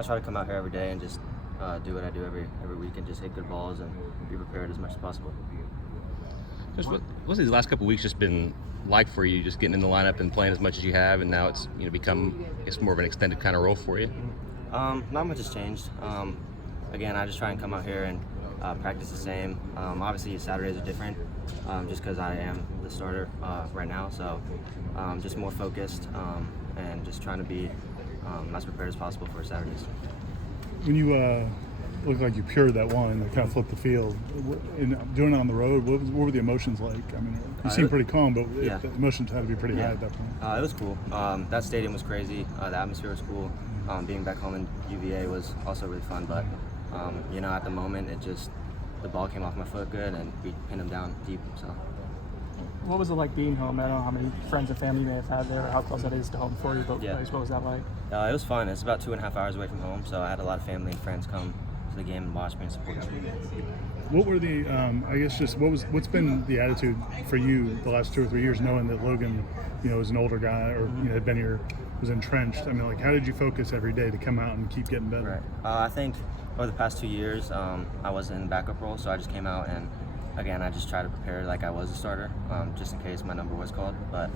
I try to come out here every day and just do what I do every week and just hit good balls and be prepared as much as possible. Just what's these last couple of weeks just been like for you, just getting in the lineup and playing as much as you have, and now it's become, I guess, more of an extended kind of role for you? Not much has changed. Again, I just try and come out here and practice the same. Obviously, Saturdays are different just because I am the starter right now. So just more focused and just trying to be as prepared as possible for Saturdays. When you looked like you pured that one that kind of flipped the field, and doing it on the road, what were the emotions like? I mean, you seem pretty calm, but yeah. the emotions had to be pretty high at that point. It was cool. That stadium was crazy. The atmosphere was cool. Being back home in UVA was also really fun, but at the moment, the ball came off my foot good, and we pinned him down deep. So. What was it like being home? I don't know how many friends and family you may have had there, or how close that is to home for you, but yeah. what was that like? It was fun. It's about 2.5 hours away from home, so I had a lot of family and friends come to the game and watch me and support me. What were the, I guess, just what's been the attitude for you the last 2 or 3 years, knowing that Logan, is an older guy or had been here, was entrenched? I mean, like, how did you focus every day to come out and keep getting better? Right. I think over the past 2 years, I was in the backup role, so I just came out and, again, I just tried to prepare like I was a starter, just in case my number was called. But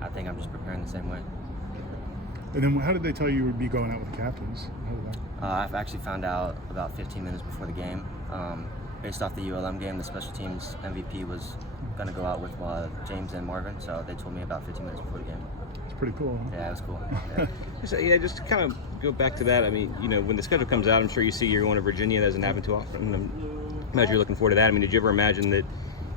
I think I'm just preparing the same way. And then how did they tell you would be going out with the captains? How did that? I've actually found out about 15 minutes before the game. Based off the ULM game, the special teams MVP was going to go out with James and Marvin, so they told me about 15 minutes before the game. It's pretty cool. Huh? Yeah, it was cool. Yeah. So, just to kind of go back to that, I mean, when the schedule comes out, I'm sure you see you're going to Virginia. That doesn't happen too often. I'm imagine you're looking forward to that. I mean, did you ever imagine that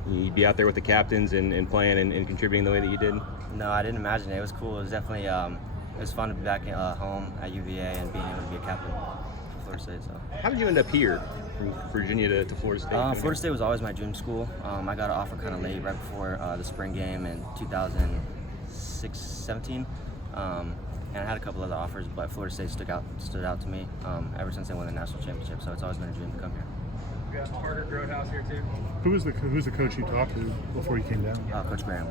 you'd be out there with the captains and playing and contributing the way that you did? No, I didn't imagine it. It was cool. It was definitely it was fun to be back home at UVA and being able to be a captain for Florida State. So. How did you end up here from Virginia to Florida State? Florida State was always my dream school. I got an offer kind of late, right before the spring game in 2017. And I had a couple other offers, but Florida State stood out to me ever since they won the national championship. So it's always been a dream to come here. We got Carter Grodehouse here too. Who was the coach you talked to before you came down? Coach Graham.